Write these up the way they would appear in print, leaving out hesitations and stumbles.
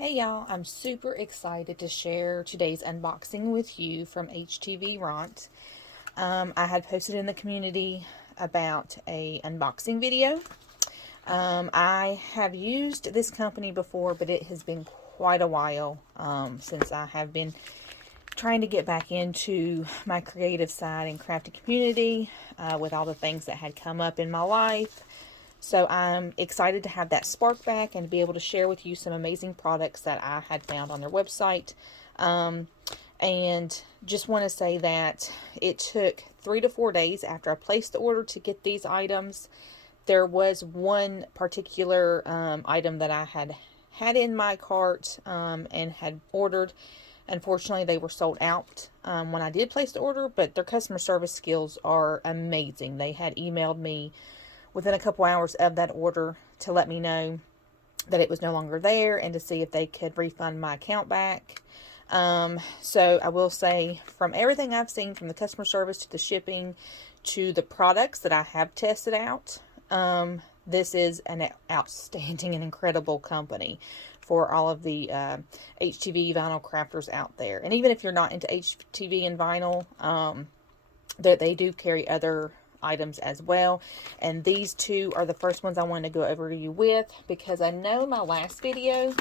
Hey y'all, I'm super excited to share today's unboxing with you from HTVRont. I had posted in the community about a unboxing video. I have used this company before, but it has been quite a while since I have been trying to get back into my creative side and crafting community with all the things that had come up in my life. So I'm excited to have that spark back and to be able to share with you some amazing products that I had found on their website. And just want to say that it took 3 to 4 days after I placed the order to get these items. There was one particular item that I had in my cart and had ordered. Unfortunately, they were sold out when I did place the order, but their customer service skills are amazing. They had emailed me within a couple hours of that order to let me know that it was no longer there and to see if they could refund my account back. So I will say, from everything I've seen, from the customer service to the shipping to the products that I have tested out, this is an outstanding and incredible company for all of the HTV vinyl crafters out there. And even if you're not into HTV and vinyl, they do carry other items as well, and these two are the first ones I wanted to go over to you with, because I know in my last video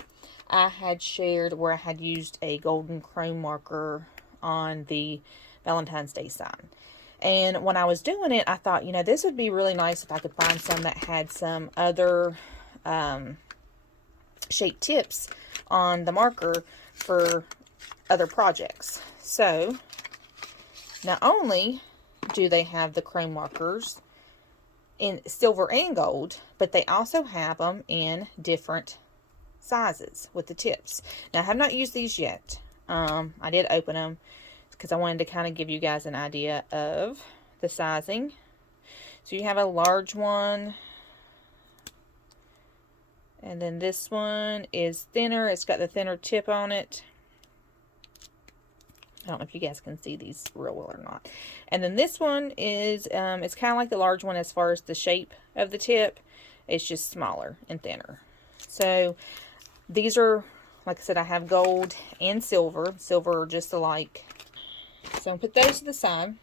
I had shared where I had used a golden chrome marker on the Valentine's Day sign. And when I was doing it, I thought, you know, this would be really nice if I could find some that had some other shaped tips on the marker for other projects. So not only do they have the chrome markers in silver and gold, but they also have them in different sizes with the tips. Now, I have not used these yet. I did open them because I wanted to kind of give you guys an idea of the sizing. So you have a large one, and then this one is thinner. It's got the thinner tip on it. I don't know if you guys can see these real well or not. And then this one is, it's kind of like the large one as far as the shape of the tip. It's just smaller and thinner. So these are, like I said, I have gold and silver. Silver are just alike. So I'll put those to the side.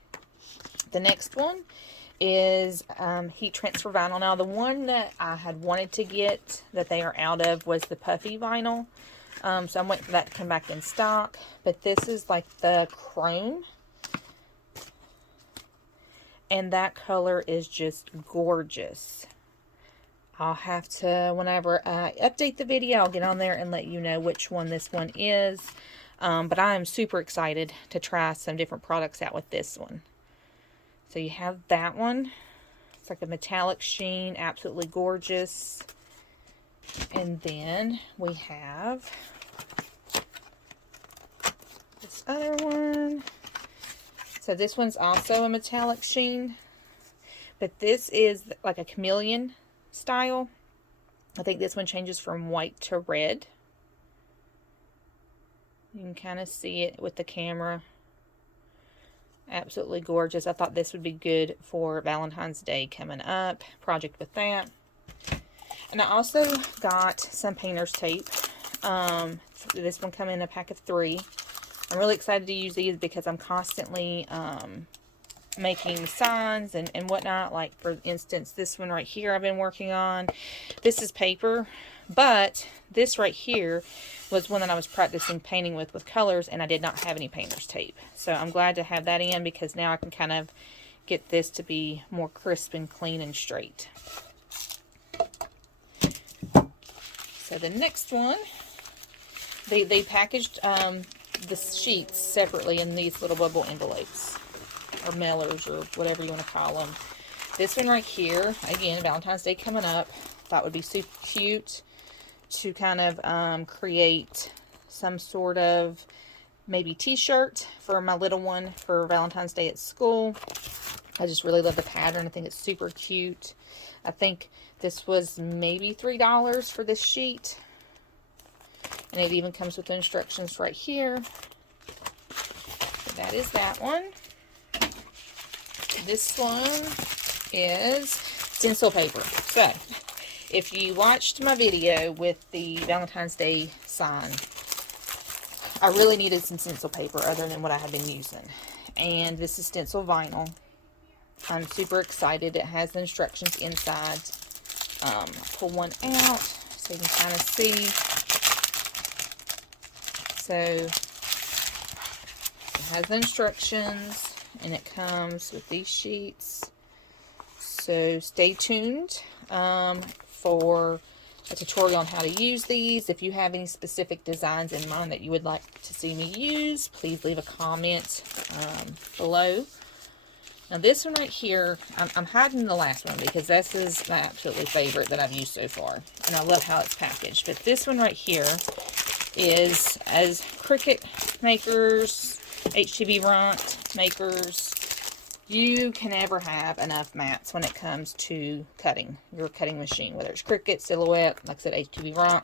The next one is heat transfer vinyl. Now, the one that I had wanted to get that they are out of was the puffy vinyl. So I'm waiting for that to come back in stock. But this is like the chrome. And that color is just gorgeous. I'll have to, whenever I update the video, I'll get on there and let you know which one this one is. But I am super excited to try some different products out with this one. So you have that one. It's like a metallic sheen, absolutely gorgeous. And then we have this other one. So this one's also a metallic sheen, but this is like a chameleon style. I think this one changes from white to red. You can kind of see it with the camera. Absolutely gorgeous. I thought this would be good for Valentine's Day coming up. Project with that. And I also got some painter's tape. This one came in a pack of 3. I'm really excited to use these because I'm constantly making signs and whatnot. Like, for instance, this one right here I've been working on. This is paper, but this right here was one that I was practicing painting with colors, and I did not have any painter's tape. So I'm glad to have that in, because now I can kind of get this to be more crisp and clean and straight. So the next one, they packaged the sheets separately in these little bubble envelopes, or mailers, or whatever you want to call them. This one right here, again, Valentine's Day coming up, thought would be super cute to kind of create some sort of maybe t-shirt for my little one for Valentine's Day at school. I just really love the pattern. I think it's super cute. I think this was maybe $3 for this sheet. And it even comes with the instructions right here. So that is that one. This one is stencil paper. So If you watched my video with the Valentine's Day sign, I really needed some stencil paper other than what I have been using. And this is stencil vinyl. I'm super excited. It has the instructions inside. I'll pull one out so you can kind of see. So it has the instructions, and it comes with these sheets. So stay tuned for a tutorial on how to use these. If you have any specific designs in mind that you would like to see me use, please leave a comment below. Now this one right here, I'm hiding the last one because this is my absolutely favorite that I've used so far. And I love how it's packaged. But this one right here is, as Cricut makers, HTVRont makers, you can never have enough mats when it comes to cutting your cutting machine, whether it's Cricut, Silhouette, like I said, HTVRont.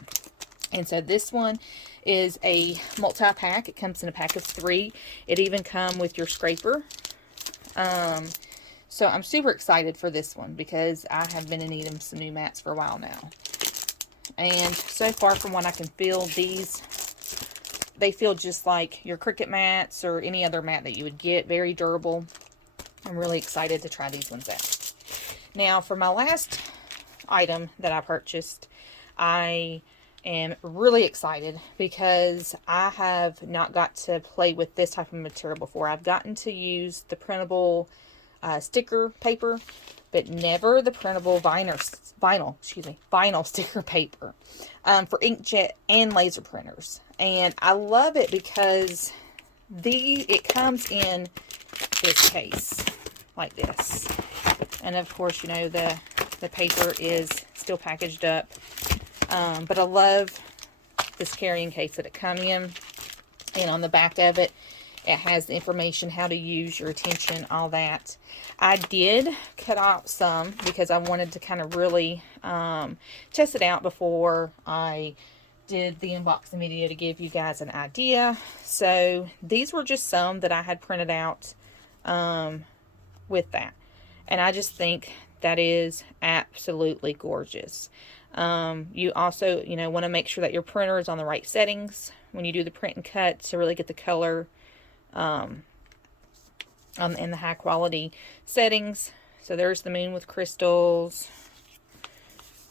And so this one is a multi-pack. It comes in a pack of 3. It even comes with your scraper. So I'm super excited for this one because I have been in need of some new mats for a while now. And so far from what I can feel, they feel just like your Cricut mats or any other mat that you would get. Very durable. I'm really excited to try these ones out. Now for my last item that I purchased, I am really excited because I have not got to play with this type of material before. I've gotten to use the printable sticker paper, but never the printable vinyl sticker paper for inkjet and laser printers. And I love it because it comes in this case like this. And of course, you know, the paper is still packaged up. But I love this carrying case that it comes in. And on the back of it, it has the information, how to use your attention, all that. I did cut out some because I wanted to kind of really test it out before I did the unboxing video to give you guys an idea. So these were just some that I had printed out with that. And I just think that is absolutely gorgeous. You also, you know, want to make sure that your printer is on the right settings when you do the print and cut to really get the color in the high quality settings. So there's the moon with crystals.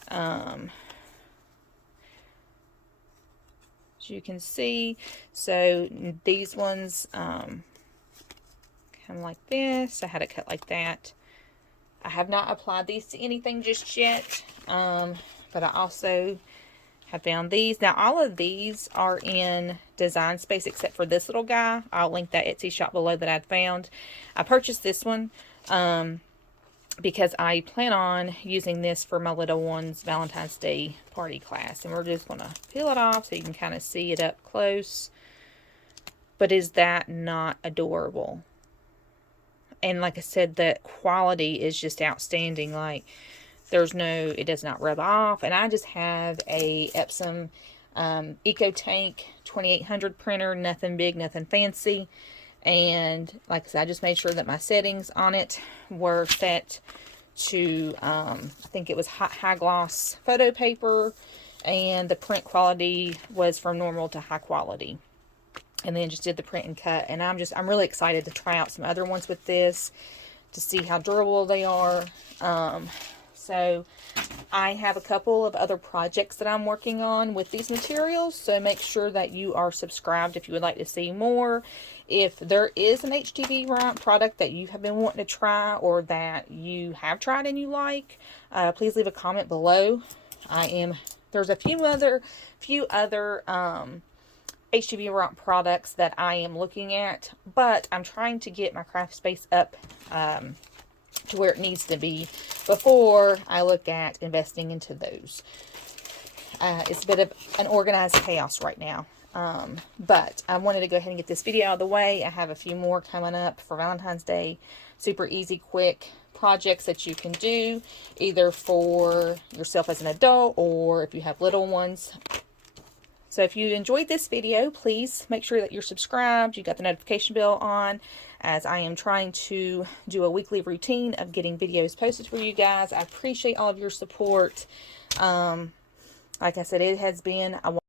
As you can see, so these ones come like this. I had it cut like that. I have not applied these to anything just yet, but I also have found these. Now, all of these are in Design Space except for this little guy. I'll link that Etsy shop below that I'd found. I purchased this one because I plan on using this for my little one's Valentine's Day party class. And we're just going to peel it off so you can kind of see it up close. But is that not adorable? And like I said, the quality is just outstanding. Like, it does not rub off. And I just have a Epsom EcoTank 2800 printer. Nothing big, nothing fancy. And like I said, I just made sure that my settings on it were set to, I think it was high gloss photo paper. And the print quality was from normal to high quality. And then just did the print and cut. And I'm really excited to try out some other ones with this to see how durable they are. So I have a couple of other projects that I'm working on with these materials. So make sure that you are subscribed if you would like to see more. If there is an HTVRont product that you have been wanting to try or that you have tried and you like, please leave a comment below. There's a few other HTVRont products that I am looking at, but I'm trying to get my craft space up to where it needs to be before I look at investing into those. It's a bit of an organized chaos right now, but I wanted to go ahead and get this video out of the way. I have a few more coming up for Valentine's Day. Super easy, quick projects that you can do either for yourself as an adult or if you have little ones. So if you enjoyed this video, please make sure that you're subscribed. You got the notification bell on, as I am trying to do a weekly routine of getting videos posted for you guys. I appreciate all of your support. Like I said, it has been a